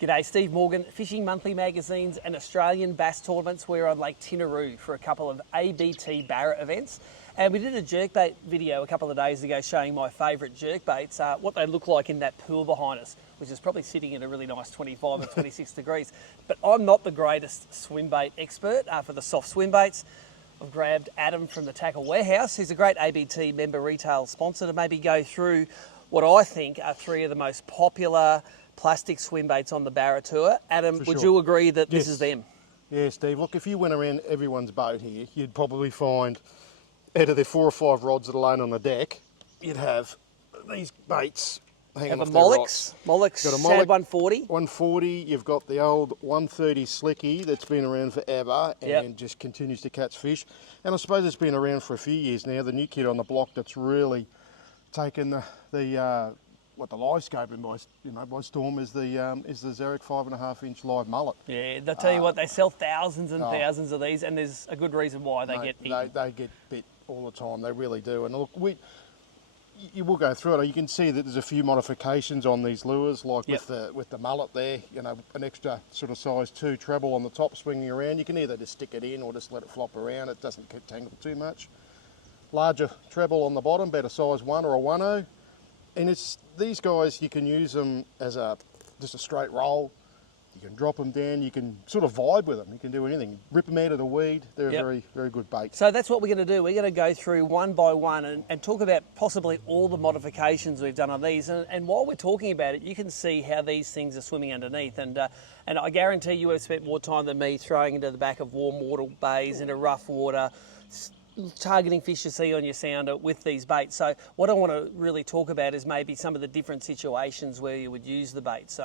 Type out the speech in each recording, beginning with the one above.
G'day, Steve Morgan, Fishing Monthly magazines and Australian bass tournaments. We're on Lake Tinaroo for a couple of ABT BARRA events. And we did a jerkbait video a couple of days ago showing my favourite jerkbaits, what they look like in that pool behind us, which is probably sitting at a really nice 25 or 26 degrees. But I'm not the greatest swim bait expert for the soft swim baits. I've grabbed Adam from the Tackle Warehouse, who's a great ABT member retail sponsor, to maybe go through what I think are three of the most popular plastic swim baits on the BARRA tour. Adam, would you agree that this is them? Yeah, Steve. Look, if you went around everyone's boat here, you'd probably find out of their 4 or 5 rods that are laying on the deck, you'd have these baits hanging off their rocks. Molelock Shad 140. 140. You've got the old 130 Slicky that's been around forever and just continues to catch fish. And I suppose it's been around for a few years now. The new kid on the block that's really taken the live scoping by storm is the Zerek 5.5-inch live mullet. Yeah, they'll tell you what, they sell thousands and thousands of these, and there's a good reason why they get eaten. They get bit all the time. They really do. And look, you will go through it. You can see that there's a few modifications on these lures, like with the mullet there. You know, an extra sort of size 2 treble on the top swinging around. You can either just stick it in or just let it flop around. It doesn't get tangled too much. Larger treble on the bottom, about a size 1 or a 1/0. And it's these guys, you can use them as just a straight roll. You can drop them down. You can sort of vibe with them. You can do anything. Rip them out of the weed. They're a very, very good bait. So that's what we're going to do. We're going to go through one by one and talk about possibly all the modifications we've done on these. And while we're talking about it, you can see how these things are swimming underneath. And I guarantee you have spent more time than me throwing into the back of warm water bays, into rough water, targeting fish you see on your sounder with these baits. So what I want to really talk about is maybe some of the different situations where you would use the baits.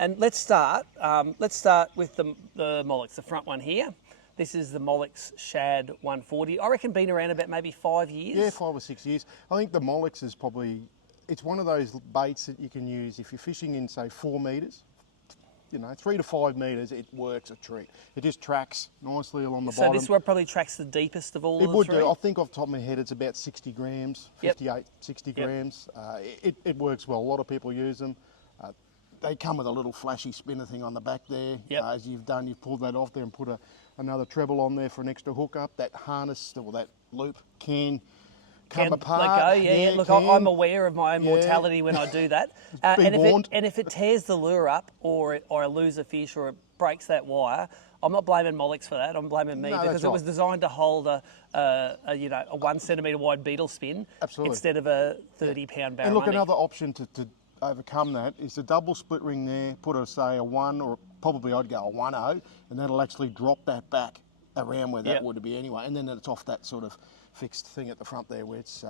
And let's start with the Molix, the front one here. This is the Molelock Shad 140. I reckon been around about maybe 5 years. Yeah, 5 or 6 years. I think the Molix is probably, it's one of those baits that you can use if you're fishing in, say, 4 metres. 3 to 5 metres, it works a treat. It just tracks nicely along the bottom. So this one probably tracks the deepest of all of the three? It would do. I think off the top of my head it's about 60 grams, 58, 60 grams. It works well. A lot of people use them. They come with a little flashy spinner thing on the back there. As you've pulled that off there and put another treble on there for an extra hookup. That harness, or that loop can come apart. Look, I'm aware of my own mortality when I do that. And if it tears the lure up, or I lose a fish, or it breaks that wire, I'm not blaming Molix for that. I'm blaming me, because it was designed to hold a 1 centimetre wide beetle spin instead of a 30-pound barramundi. And look, another option to overcome that is the double split ring there. Put say a 1, or probably I'd go a 1/0, and that'll actually drop that back around where that would be anyway, and then it's off that sort of fixed thing at the front there, which is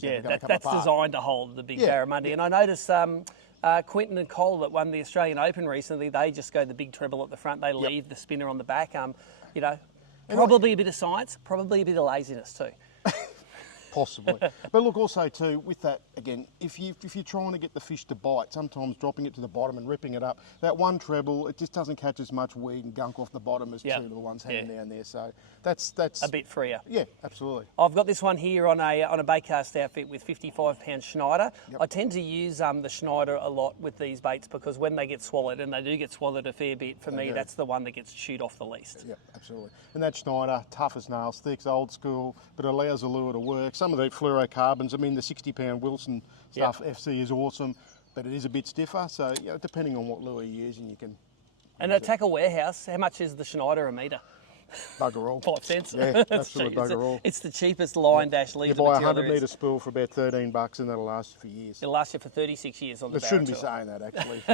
going to come that's apart. Designed to hold the big barramundi. And I noticed Quentin and Cole that won the Australian Open recently, they just go the big treble at the front. They leave the spinner on the back. Probably a bit of science, probably a bit of laziness too. Possibly. But look, also too, with that, again, if you're trying to get the fish to bite, sometimes dropping it to the bottom and ripping it up, that 1 treble, it just doesn't catch as much weed and gunk off the bottom as 2 little ones hanging down there. So that's a bit freer. Yeah, absolutely. I've got this one here on a baitcast outfit with 55-pound Schneider. I tend to use the Schneider a lot with these baits, because when they get swallowed, and they do get swallowed a fair bit, for me, that's the one that gets chewed off the least. Yeah, absolutely. And that Schneider, tough as nails, thick, old school, but allows the lure to work. Some of the fluorocarbons, I mean, the 60-pound Wilson stuff, FC, is awesome, but it is a bit stiffer. So, depending on what lure you're using, you can. And at Tackle Warehouse, how much is the Schneider a metre? Bugger all. 5 cents. Yeah, absolute bugger all. It's the cheapest line dash leader. You buy a 100-metre spool for about $13 and that'll last you for years. It'll last you for 36 years on the BARRA shouldn't be tour. saying that, actually.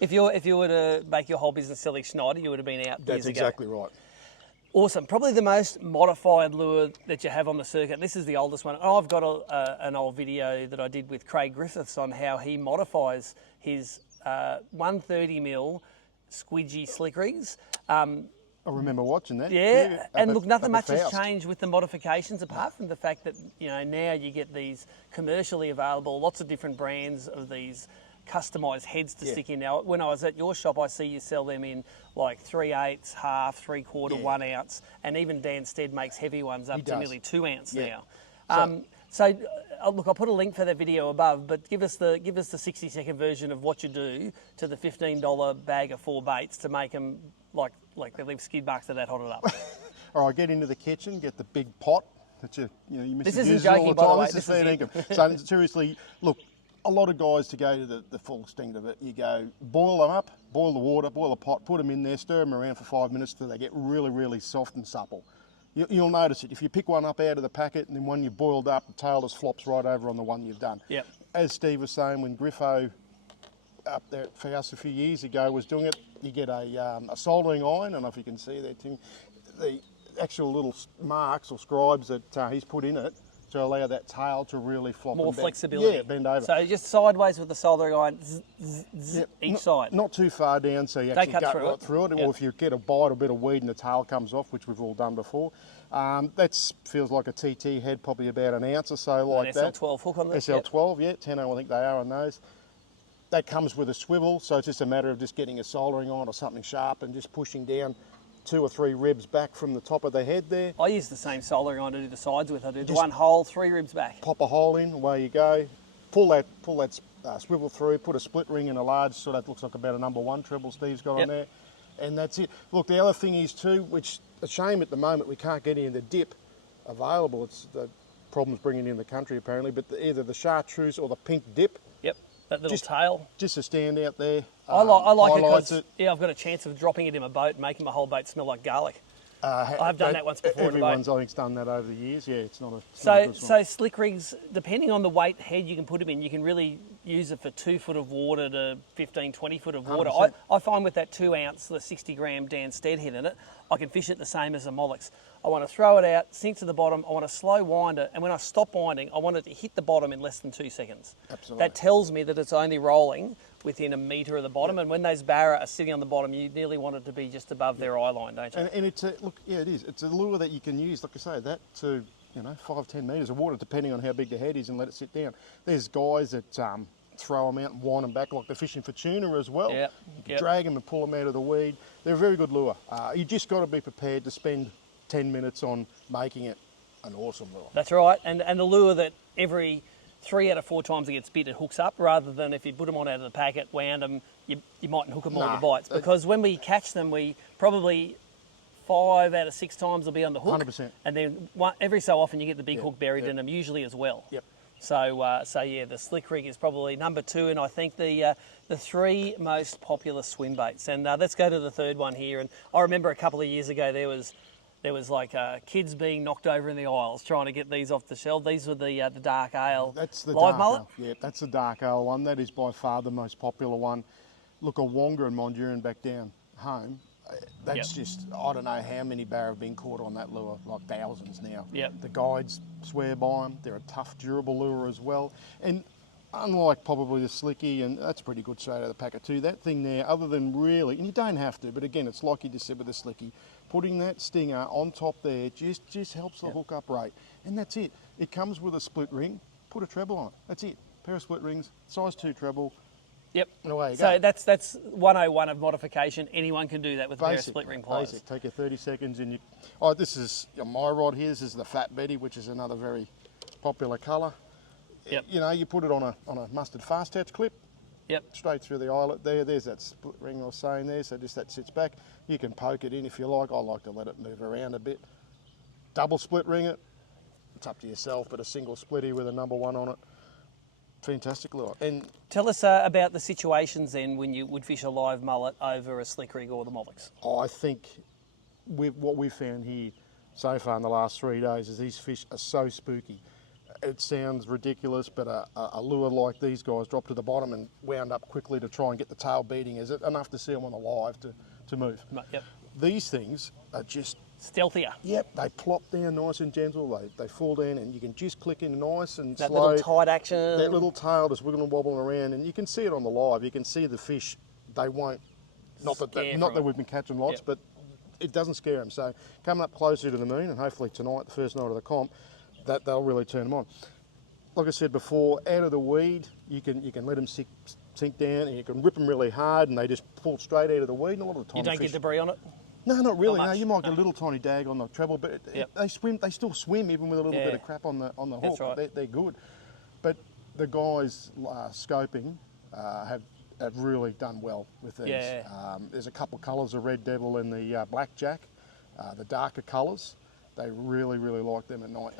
If you were to make your whole business selling Schneider, you would have been out years ago. That's exactly right. Awesome. Probably the most modified lure that you have on the circuit. This is the oldest one. I've got an old video that I did with Craig Griffiths on how he modifies his 130mm Squidgy Slick Rigs. I remember watching that. Yeah, and look, nothing much has changed with the modifications, apart from the fact that now you get these commercially available, lots of different brands of these customised heads to stick in. Now, when I was at your shop, I see you sell them in like 3/8, half, 3/4, 1 ounce, and even Dan Stead makes heavy ones up to nearly 2 ounce now. So, look, I'll put a link for that video above, but give us the 60-second version of what you do to the $15 bag of 4 baits to make them like they leave skid marks to that hot it up. All right, get into the kitchen, get the big pot that you miss. This isn't joking, by the way. This is fair income. So seriously, look, a lot of guys, to go to the full extent of it, you go boil them up, boil the water, boil the pot, put them in there, stir them around for 5 minutes till they get really, really soft and supple. You'll notice it. If you pick one up out of the packet and then one you've boiled up, the tail just flops right over on the one you've done. Yep. As Steve was saying, when Griffo up there at Faust a few years ago was doing it, you get a soldering iron. I don't know if you can see there, Tim. The actual little marks or scribes that he's put in it to allow that tail to really flop. More and bend. flexibility. Yeah, bend over. So just sideways with the soldering iron, each side. Not too far down so you actually cut go right through it. Yep. Or if you get a bite or a bit of weed and the tail comes off, which we've all done before. That feels like a TT head, probably about an ounce or so like that. SL12 hook on this? SL12, yeah, 10 I think they are on those. That comes with a swivel, so it's just a matter of just getting a soldering iron or something sharp and just pushing down 2 or 3 ribs back from the top of the head there. I use the same soldering iron to do the sides with. I do the 1 hole, 3 ribs back. Pop a hole in, away you go. Pull that swivel through, put a split ring in a large, so that looks like about a number 1 treble Steve's got on there. And that's it. Look, the other thing is too, which a shame at the moment we can't get any of the dip available. It's the problems bringing in the country apparently, but either the chartreuse or the pink dip. Yep, that little tail. Just a stand out there. I like it because I've got a chance of dropping it in my boat and making my whole boat smell like garlic. I've done that once before. Everyone's, I think, done that over the years. Yeah, it's not a. So slick rigs, depending on the weight head you can put them in, you can really use it for 2 foot of water to 15, 20 foot of water. I find with that 2 ounce, the 60 gram Dan Stead head in it, I can fish it the same as a Molix. I want to throw it out, sink to the bottom, I want to slow wind it, and when I stop winding, I want it to hit the bottom in less than 2 seconds. Absolutely. That tells me that it's only rolling within a metre of the bottom, and when those barra are sitting on the bottom, you nearly want it to be just above their eye line, don't you? And it's it is. It's a lure that you can use, like I say, that to 5-10 metres of water, depending on how big the head is, and let it sit down. There's guys that throw them out and wind them back like they're fishing for tuna as well. Yep. Drag them and pull them out of the weed. They're a very good lure. You just got to be prepared to spend 10 minutes on making it an awesome lure. That's right, and the lure that every 3 out of 4 times it gets bit, it hooks up, rather than if you put them on out of the packet, wound them, you mightn't hook them all the bites. Because when we catch them, we probably 5 out of 6 times will be on the hook. 100%. And then every so often you get the big hook buried in them, usually as well. Yep. So yeah, the Slick Rig is probably number 2, and I think the 3 most popular swim baits. And let's go to the 3rd one here. And I remember a couple of years ago there was like kids being knocked over in the aisles trying to get these off the shelf. These were the dark ale. That's the live dark mullet. Ale. Yeah, that's the dark ale one. That is by far the most popular one. Look, a Wonga and Monduran back down home. That's just, I don't know how many barra have been caught on that lure, like thousands now. Yep. The guides swear by them. They're a tough, durable lure as well. And unlike probably the Slicky, and that's pretty good straight out of the packet too, that thing there, other than really, and you don't have to, but again, it's like you just said with the Slicky, putting that stinger on top there just helps the hook up rate. And that's it. It comes with a split ring, put a treble on it. That's it. Pair of split rings, size 2 treble. Yep. And away you so go. that's 101 of modification. Anyone can do that with a pair of split ring pliers. Basic. Take your 30 seconds and you... this is my rod here. This is the Fat Betty, which is another very popular colour. Yep. You put it on a mustard fast touch clip. Yep. Straight through the eyelet there. There's that split ring I was saying there, so just that sits back. You can poke it in if you like. I like to let it move around a bit. Double split ring it. It's up to yourself, but a single splitty with a number 1 on it. Fantastic lure. And tell us about the situations then when you would fish a live mullet over a Slick Rig or the Molix. I think what we've found here so far in the last 3 days is these fish are so spooky. It sounds ridiculous, but a lure like these guys dropped to the bottom and wound up quickly to try and get the tail beating. Is it enough to see them on the live to move? Yep. These things are just... stealthier. Yep, they plop down nice and gentle. They fall down and you can just click in nice and that slow. That little tight action. That little tail just wiggling and wobbling around, and you can see it on the live. You can see the fish. They won't... Not that we've been catching lots, but it doesn't scare them. So coming up closer to the moon, and hopefully tonight, the first night of the comp, that they'll really turn them on. Like I said before, out of the weed, you can let them sink down, and you can rip them really hard, and they just pull straight out of the weed. And a lot of the time, you don't get debris on it. No, not really. Not No, much. you might get a little tiny dag on the treble, but Yep. they swim. They still swim even with a little Yeah. bit of crap on the hook. That's right. They're good. But the guys scoping have really done well with these. Yeah. There's a couple of colours of Red Devil and the Blackjack, the darker colours. They really like them at night.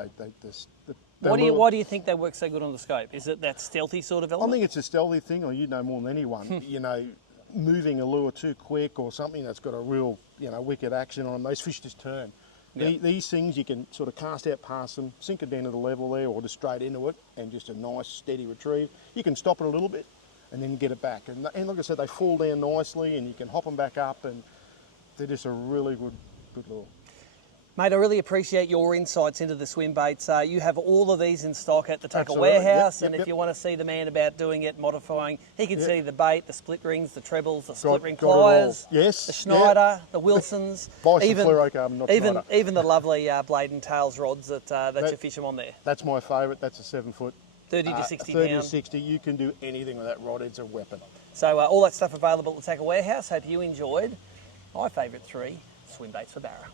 Why do you think they work so good on the scope? Is it that stealthy sort of I element? think it's a stealthy thing, or you know more than anyone. You know, moving a lure too quick or something that's got a real, wicked action on them. Those fish just turn. Yep. These things you can sort of cast out past them, sink it down to the level there, or just straight into it, and just a nice steady retrieve. You can stop it a little bit, and then get it back. And like I said, they fall down nicely, and you can hop them back up, and they're just a really good lure. Mate, I really appreciate your insights into the swim baits. You have all of these in stock at the Tackle Absolutely. Warehouse, Yep, and yep, if you want to see the man about doing it, modifying, he can see the bait, the split rings, the trebles, the split ring got it all. pliers, Yes, the Schneider, the Wilsons, Buy some fluorocarbon, not Schneider. even the lovely blade and tails rods that you fish them on there. That's my favourite. That's a 7 foot. 30 to 60 30 pound. to 60. You can do anything with that rod. It's a weapon. So all that stuff available at the Tackle Warehouse. Hope you enjoyed my favourite 3 swim baits for Barra.